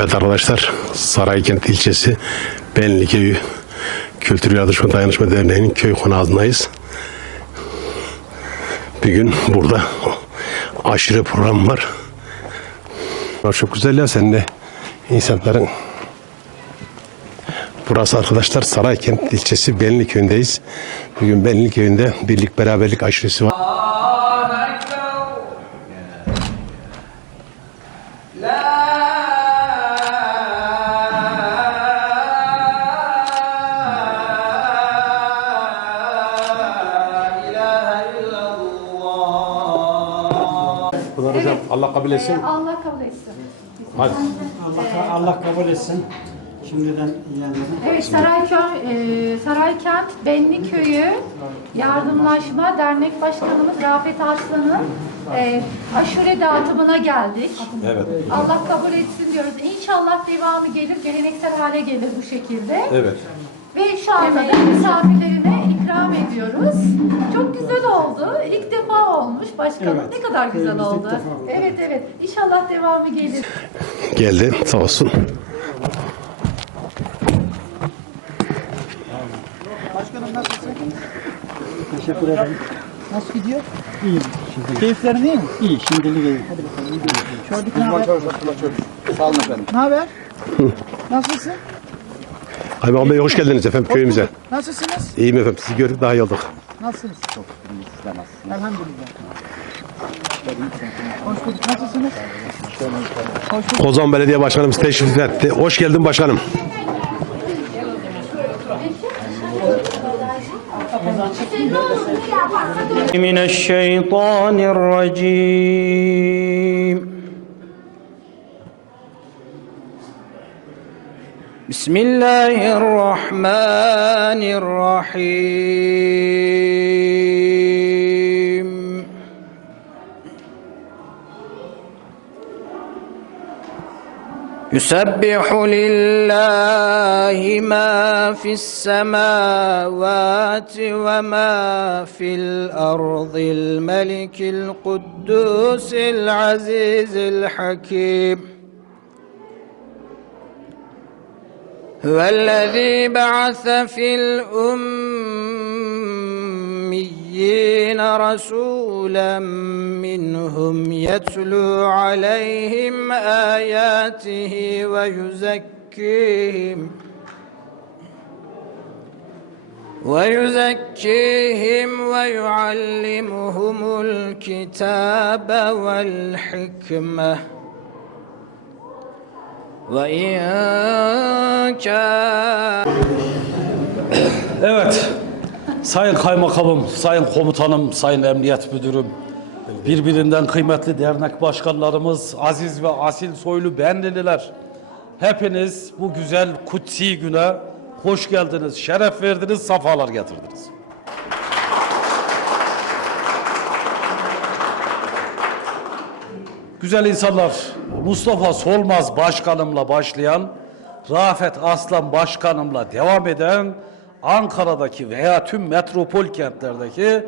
Evet arkadaşlar Saraykent ilçesi Benli Köyü Kültür Yardışma Dayanışma Derneği'nin köy konağındayız. Bugün burada aşırı program var. Çok güzel ya senin de insanların. Burası arkadaşlar Saraykent ilçesi Benli Köyü'ndeyiz. Bugün Benli Köyü'nde birlik beraberlik aşırısı var. Allah kabul etsin. Allah kabul etsin. Hadi. Allah, Allah kabul etsin. Şimdiden yani Evet Sarayköy, e, Saraykent Benli Köyü Yardımlaşma Dernek Başkanımız Rafet Arslan'ın e, aşure dağıtımına geldik. Evet. Allah kabul etsin diyoruz. İnşallah devamı gelir, geleneksel hale gelir bu şekilde. Evet. Ve şu anda da misafirlerine ikram ediyoruz. Çok güzel oldu. İlk defa olmuş başkanım. Evet. Ne kadar güzel Köyümüzde ilk oldu. defa oldu. Evet evet. İnşallah devamı gelir. Geldi sağ olsun. teşekkür ederim. Nasıl gidiyor? İyi. Şimdi, Keyiflerin iyi mi? iyi. Şimdilik iyi. Çocuk ne haber? Sağ olun efendim. Ne haber? Nasılsın? Kaymakam Bey hoş geldiniz efendim köyümüze. Nasılsınız? İyiyim efendim sizi gördük daha iyi olduk. Nasılsınız? Çok Elhamdülillah. Hoş bulduk. Nasılsınız? Kozan Belediye Başkanımız teşrif etti. Hoş geldin başkanım. من الشيطان الرجيم بسم الله الرحمن الرحيم. يسبح لله ما في السماوات وما في الأرض الملك القدوس العزيز الحكيم. هو الذي بعث في الأميين رسولا منهم يتلو عليهم آياته ويزكيهم ويزكيهم ويعلمهم الكتاب والحكمة وإن كان Evet. Sayın Kaymakamım, Sayın Komutanım, Sayın Emniyet Müdürüm, birbirinden kıymetli dernek başkanlarımız, aziz ve asil soylu benlililer. Hepiniz bu güzel kutsi güne hoş geldiniz, şeref verdiniz, safalar getirdiniz. Güzel insanlar, Mustafa Solmaz başkanımla başlayan, Rafet Aslan başkanımla devam eden Ankara'daki veya tüm metropol kentlerdeki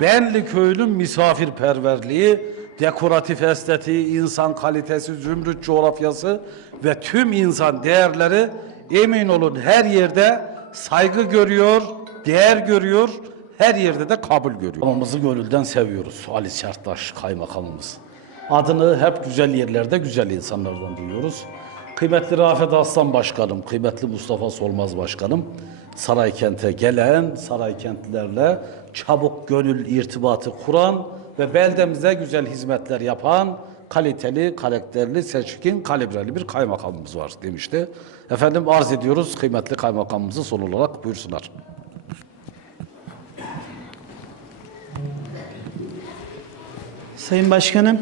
Benli köylü misafirperverliği, dekoratif estetiği, insan kalitesi, zümrüt coğrafyası ve tüm insan değerleri emin olun her yerde saygı görüyor, değer görüyor, her yerde de kabul görüyor. Kaymakamımızı gönülden seviyoruz Ali Serttaş kaymakamımız. Adını hep güzel yerlerde güzel insanlardan duyuyoruz. Kıymetli Rafet Aslan Başkanım, kıymetli Mustafa Solmaz Başkanım, Saraykent'e gelen, Saraykentlilerle çabuk gönül irtibatı kuran ve beldemize güzel hizmetler yapan, kaliteli, karakterli, seçkin, kalibreli bir kaymakamımız var demişti. Efendim arz ediyoruz kıymetli kaymakamımızı son olarak buyursunlar. Sayın Başkanım,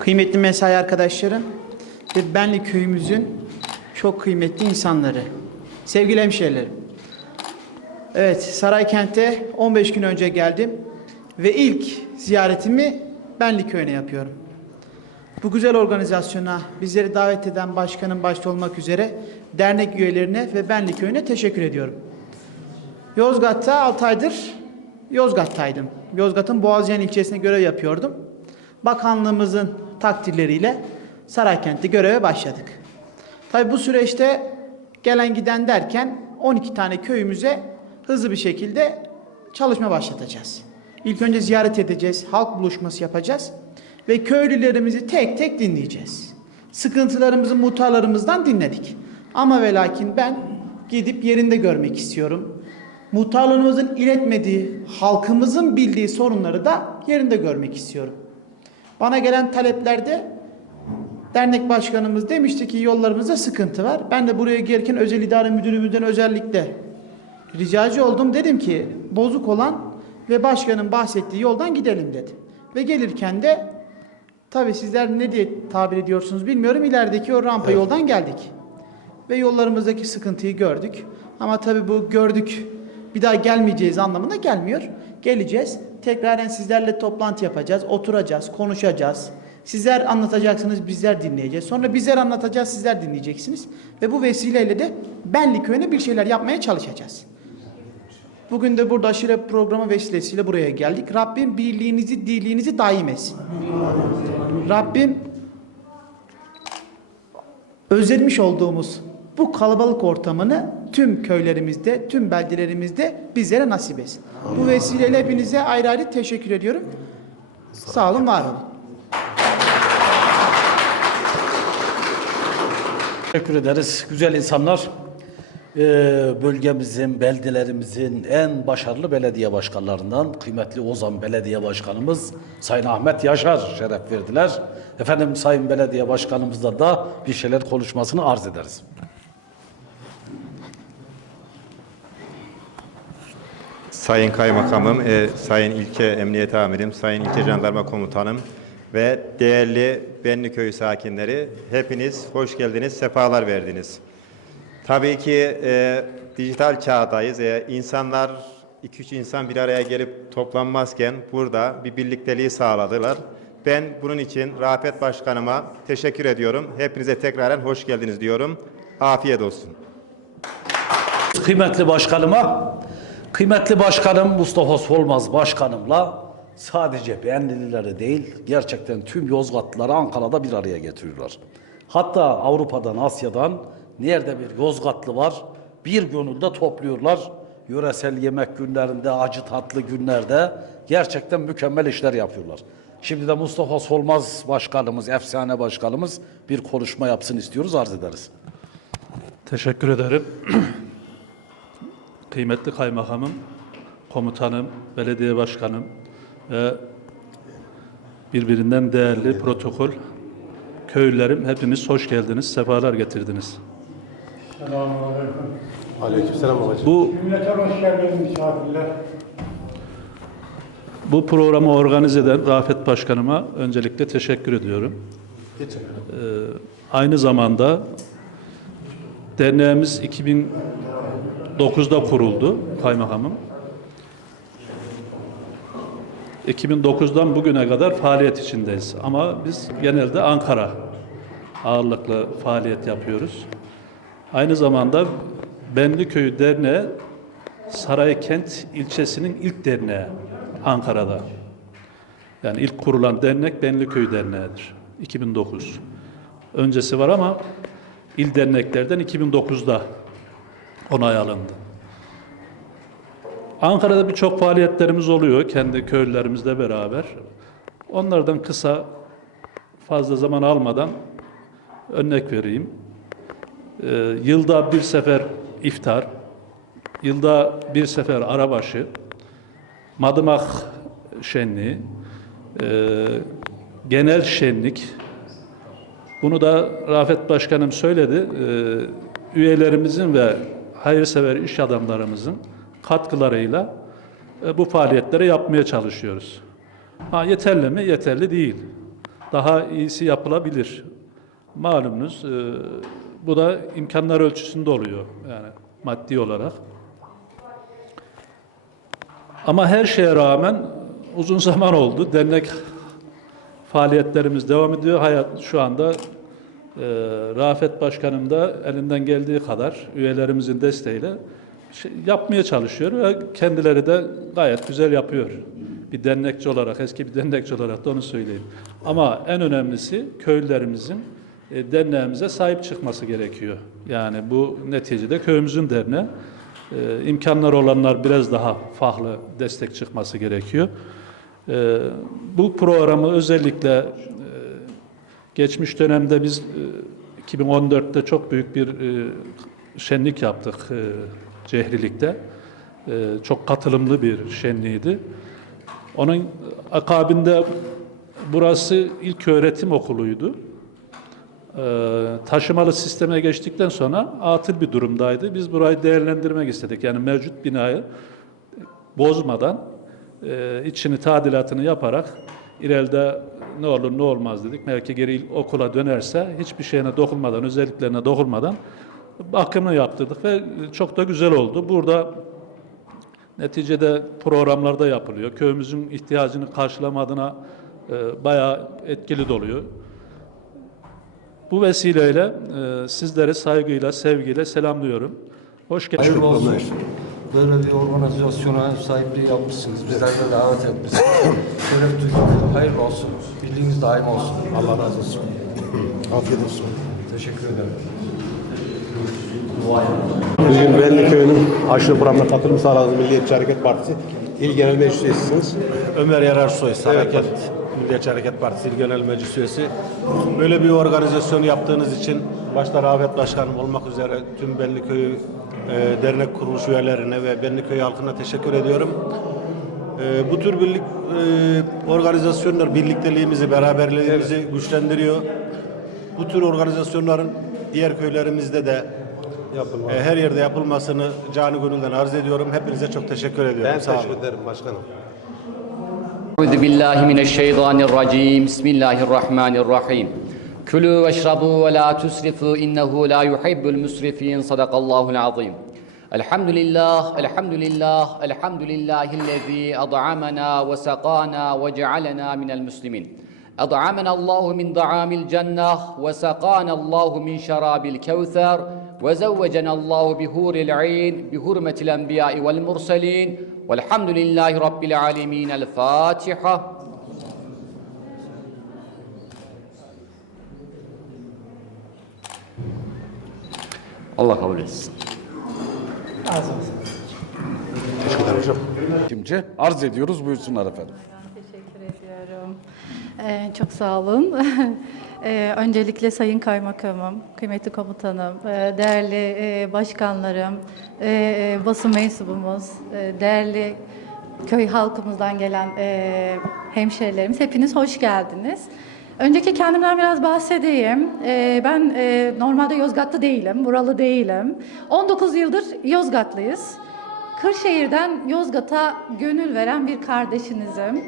kıymetli mesai arkadaşlarım ve Benli köyümüzün çok kıymetli insanları. Sevgili hemşehrilerim. Evet, Saraykent'e 15 gün önce geldim ve ilk ziyaretimi Benli köyüne yapıyorum. Bu güzel organizasyona bizleri davet eden başkanın başta olmak üzere dernek üyelerine ve Benli köyüne teşekkür ediyorum. Yozgat'ta 6 aydır Yozgat'taydım. Yozgat'ın Boğaziyen ilçesine görev yapıyordum. Bakanlığımızın takdirleriyle Saraykent'te göreve başladık. Tabi bu süreçte gelen giden derken 12 tane köyümüze hızlı bir şekilde çalışma başlatacağız. İlk önce ziyaret edeceğiz, halk buluşması yapacağız ve köylülerimizi tek tek dinleyeceğiz. Sıkıntılarımızı muhtarlarımızdan dinledik. Ama ve lakin ben gidip yerinde görmek istiyorum. Muhtarlarımızın iletmediği, halkımızın bildiği sorunları da yerinde görmek istiyorum. Bana gelen taleplerde dernek başkanımız demişti ki yollarımızda sıkıntı var. Ben de buraya gelirken özel idare müdürümüzden özellikle ricacı oldum. Dedim ki bozuk olan ve başkanın bahsettiği yoldan gidelim dedi. Ve gelirken de tabi sizler ne diye tabir ediyorsunuz bilmiyorum. ilerideki o rampa yoldan geldik. Ve yollarımızdaki sıkıntıyı gördük. Ama tabi bu gördük bir daha gelmeyeceğiz anlamına gelmiyor. Geleceğiz. Tekraren sizlerle toplantı yapacağız. Oturacağız, konuşacağız. Sizler anlatacaksınız, bizler dinleyeceğiz. Sonra bizler anlatacağız, sizler dinleyeceksiniz. Ve bu vesileyle de Benli köyüne bir şeyler yapmaya çalışacağız. Bugün de burada aşire programı vesilesiyle buraya geldik. Rabbim birliğinizi, dirliğinizi daim etsin. Rabbim özlemiş olduğumuz bu kalabalık ortamını tüm köylerimizde, tüm beldelerimizde bizlere nasip etsin. Bu vesileyle hepinize ayrı ayrı teşekkür ediyorum. Sağ olun, var olun. Teşekkür ederiz. Güzel insanlar. Ee, bölgemizin, beldelerimizin en başarılı belediye başkanlarından kıymetli Ozan Belediye Başkanımız Sayın Ahmet Yaşar şeref verdiler. Efendim Sayın Belediye Başkanımızla da bir şeyler konuşmasını arz ederiz. Sayın Kaymakamım, e, Sayın İlçe Emniyet Amirim, Sayın İlçe Jandarma Komutanım ve değerli Benli Köyü sakinleri hepiniz hoş geldiniz, sefalar verdiniz. Tabii ki e, dijital çağdayız. E, insanlar, iki üç insan bir araya gelip toplanmazken burada bir birlikteliği sağladılar. Ben bunun için Rafet Başkanıma teşekkür ediyorum. Hepinize tekraren hoş geldiniz diyorum. Afiyet olsun. Kıymetli başkanıma, kıymetli başkanım Mustafa Solmaz başkanımla sadece Benlilileri değil, gerçekten tüm Yozgatlıları Ankara'da bir araya getiriyorlar. Hatta Avrupa'dan, Asya'dan nerede bir Yozgatlı var, bir gönülde topluyorlar. Yöresel yemek günlerinde, acı tatlı günlerde gerçekten mükemmel işler yapıyorlar. Şimdi de Mustafa Solmaz başkanımız, efsane başkanımız bir konuşma yapsın istiyoruz, arz ederiz. Teşekkür ederim. Kıymetli kaymakamım, komutanım, belediye başkanım ve birbirinden değerli protokol köylülerim hepiniz hoş geldiniz, sefalar getirdiniz. Aleykümselam babacığım. Bu Millete hoş geldiniz misafirler. bu programı organize eden Rafet Başkanıma öncelikle teşekkür ediyorum. Ee, aynı zamanda derneğimiz 2009'da kuruldu kaymakamım. 2009'dan bugüne kadar faaliyet içindeyiz. Ama biz genelde Ankara ağırlıklı faaliyet yapıyoruz. Aynı zamanda Benliköyü Derneği Saraykent ilçesinin ilk derneği Ankara'da. Yani ilk kurulan dernek Benliköy Derneği'dir. 2009. Öncesi var ama il derneklerden 2009'da onay alındı. Ankara'da birçok faaliyetlerimiz oluyor kendi köylülerimizle beraber. Onlardan kısa fazla zaman almadan örnek vereyim. Ee, yılda bir sefer iftar, yılda bir sefer arabaşı, madımak şenliği, e, genel şenlik. Bunu da Rafet Başkanım söyledi. E, üyelerimizin ve hayırsever iş adamlarımızın katkılarıyla e, bu faaliyetleri yapmaya çalışıyoruz. Ha, yeterli mi? Yeterli değil. Daha iyisi yapılabilir. Malumunuz e, bu da imkanlar ölçüsünde oluyor yani maddi olarak. Ama her şeye rağmen uzun zaman oldu. Dernek faaliyetlerimiz devam ediyor. Hayat şu anda e, Rafet Başkanım da elinden geldiği kadar üyelerimizin desteğiyle şey, yapmaya çalışıyor ve kendileri de gayet güzel yapıyor. Bir dernekçi olarak, eski bir dernekçi olarak da onu söyleyeyim. Ama en önemlisi köylülerimizin e, derneğimize sahip çıkması gerekiyor. Yani bu neticede köyümüzün derneği. E, imkanları olanlar biraz daha farklı destek çıkması gerekiyor. E, bu programı özellikle geçmiş dönemde biz e, 2014'te çok büyük bir e, şenlik yaptık e, Cehrilik'te. E, çok katılımlı bir şenliğiydi. Onun akabinde burası ilk öğretim okuluydu. Taşımalı sisteme geçtikten sonra atıl bir durumdaydı. Biz burayı değerlendirmek istedik. Yani mevcut binayı bozmadan e, içini tadilatını yaparak ileride ne olur ne olmaz dedik. Belki geri okula dönerse hiçbir şeyine dokunmadan, özelliklerine dokunmadan bakımını yaptırdık ve çok da güzel oldu. Burada Neticede programlarda yapılıyor. Köyümüzün ihtiyacını karşılama adına e, bayağı etkili doluyor. Bu vesileyle e, sizleri saygıyla, sevgiyle selamlıyorum. Hoş geldiniz. Hayırlı olsun. Böyle bir organizasyona sahipliği yapmışsınız. Bizler de davet etmişsiniz. Şeref duyduk. Hayırlı olsun. Bildiğiniz daim olsun. Allah razı olsun. Afiyet olsun. Teşekkür ederim. Bugün Belli Köyü'nün aşırı programına katılım sağladığınız Milliyetçi Hareket Partisi İl Genel Meclis Üyesisiniz. Ömer Yararsoy, Hareket, Evet. Milliyetçi Hareket Partisi İl Genel Meclis Üyesi. Böyle bir organizasyon yaptığınız için başta Rafet Başkanım olmak üzere tüm Benliköy'ü e, dernek kuruluş üyelerine ve Benliköy halkına teşekkür ediyorum. E, bu tür birlik e, organizasyonlar birlikteliğimizi, beraberliğimizi evet. güçlendiriyor. Bu tür organizasyonların diğer köylerimizde de e, her yerde yapılmasını canı gönülden arz ediyorum. Hepinize çok teşekkür ediyorum. Ben Sağ teşekkür olun. ederim başkanım. Euzu billahi. Bismillahirrahmanirrahim. كلوا واشربوا ولا تسرفوا إنه لا يحب المسرفين صدق الله العظيم. الحمد لله الحمد لله الحمد لله الذي أطعمنا وسقانا وجعلنا من المسلمين. أطعمنا الله من طعام الجنة وسقانا الله من شراب الكوثر وزوجنا الله بهور العين بهرمة الأنبياء والمرسلين. والحمد لله رب العالمين الفاتحة Allah kabul etsin. Kimce arz ediyoruz buyursunlar efendim. Teşekkür ediyorum. Ee, çok sağ olun. Ee, öncelikle Sayın Kaymakamım, kıymetli komutanım, e, değerli e, başkanlarım, e, basın mensubumuz, e, değerli köy halkımızdan gelen e, hemşehrilerimiz, hepiniz hoş geldiniz. Önceki kendimden biraz bahsedeyim. Ee, ben e, normalde Yozgatlı değilim, buralı değilim. 19 yıldır Yozgatlıyız. Kırşehir'den Yozgat'a gönül veren bir kardeşinizim.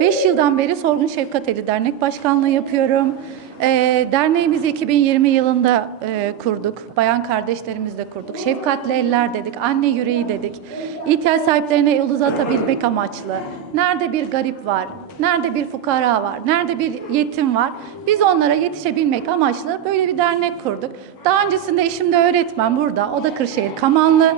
5 yıldan beri Sorgun Şefkat Eli Dernek Başkanlığı yapıyorum. Ee, derneğimizi 2020 yılında e, kurduk. Bayan kardeşlerimizle kurduk. Şefkatli eller dedik, anne yüreği dedik. İhtiyaç sahiplerine el uzatabilmek amaçlı. Nerede bir garip var, nerede bir fukara var, nerede bir yetim var. Biz onlara yetişebilmek amaçlı böyle bir dernek kurduk. Daha öncesinde eşim de öğretmen burada. O da Kırşehir Kamanlı.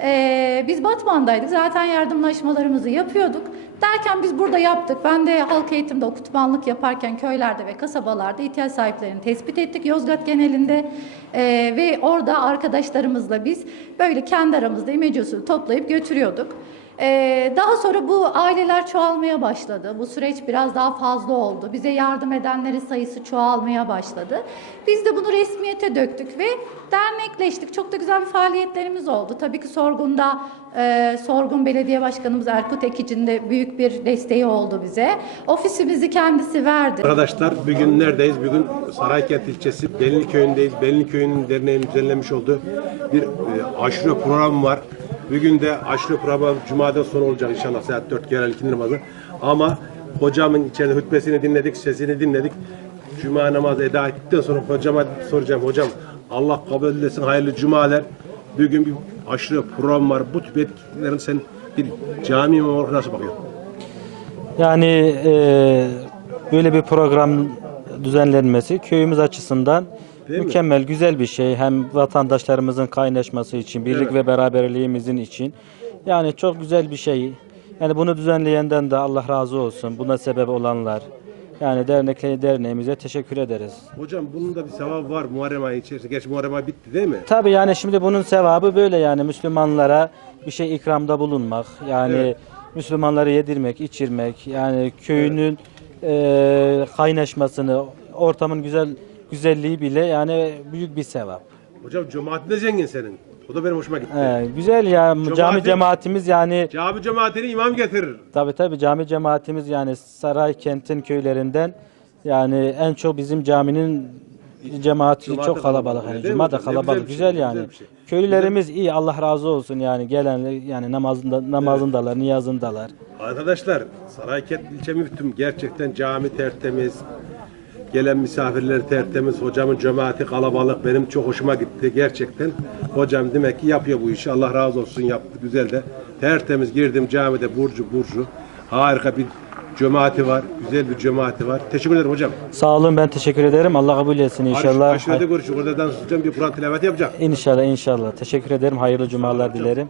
Ee, biz Batman'daydık. Zaten yardımlaşmalarımızı yapıyorduk. Derken biz burada yaptık. Ben de halk eğitimde okutmanlık yaparken köylerde ve kasabalarda ihtiyaç sahiplerini tespit ettik Yozgat genelinde. Ee, ve orada arkadaşlarımızla biz böyle kendi aramızda imece toplayıp götürüyorduk. Ee, daha sonra bu aileler çoğalmaya başladı. Bu süreç biraz daha fazla oldu. Bize yardım edenlerin sayısı çoğalmaya başladı. Biz de bunu resmiyete döktük ve dernekleştik. Çok da güzel bir faaliyetlerimiz oldu. Tabii ki Sorgun'da e, Sorgun Belediye Başkanımız Erkut Ekici'nin de büyük bir desteği oldu bize. Ofisimizi kendisi verdi. Arkadaşlar bugün neredeyiz? Bugün Saraykent ilçesi Belli Köyü'ndeyiz. Belli Köyü'nün derneğinin düzenlemiş olduğu bir e, aşure programı var. Bugün de aşure programı Cuma'dan sonra olacak inşallah saat 4 genel ikindi namazı. Ama hocamın içeride hutbesini dinledik, sesini dinledik. Cuma namazı eda ettikten sonra hocama soracağım. Hocam Allah kabul etsin hayırlı cumalar. Bugün bir aşure program var. Bu tip etkinliklerin sen bir cami imamı olarak nasıl bakıyorsun? Yani e, böyle bir program düzenlenmesi köyümüz açısından Değil mi? mükemmel, güzel bir şey. Hem vatandaşlarımızın kaynaşması için, birlik Evet. ve beraberliğimizin için. Yani çok güzel bir şey. Yani bunu düzenleyenden de Allah razı olsun. Buna sebep olanlar. Yani dernekle derneğimize teşekkür ederiz. Hocam bunun da bir sevabı var Muharrem ayı içerisinde. Gerçi Muharrem ayı bitti değil mi? Tabii yani şimdi bunun sevabı böyle yani Müslümanlara bir şey ikramda bulunmak. Yani Evet. Müslümanları yedirmek, içirmek. Yani köyünün e, kaynaşmasını, ortamın güzel güzelliği bile yani büyük bir sevap. Hocam cemaatin de zengin senin. O da benim hoşuma gitti. He, güzel ya cami Cemaati- cemaatimiz yani Cami cemaatini imam getirir. tabii tabii cami cemaatimiz yani Saray kentin köylerinden yani en çok bizim caminin cemaati Cemaati çok kalabalık. kalabalık, Yani değil mi cuma da hocam? Ne kalabalık. güzel Güzel, şey, yani. güzel bir şey. Köylülerimiz iyi Allah razı olsun yani gelen yani namazında namazındalar, niyazındalar. Arkadaşlar Saraykent ilçe müftüm gerçekten cami tertemiz. Gelen misafirler tertemiz. Hocamın cemaati kalabalık. Benim çok hoşuma gitti gerçekten. Hocam demek ki yapıyor bu işi. Allah razı olsun yaptı güzel de. Tertemiz girdim camide burcu burcu. Harika bir cemaati var. Güzel bir cemaati var. Teşekkür ederim hocam. Sağ olun ben teşekkür ederim. Allah kabul etsin inşallah. Aşırıda görüşürüz. Oradan hocam bir Kur'an tilaveti yapacak. İnşallah inşallah. Teşekkür ederim. Hayırlı cumalar dilerim.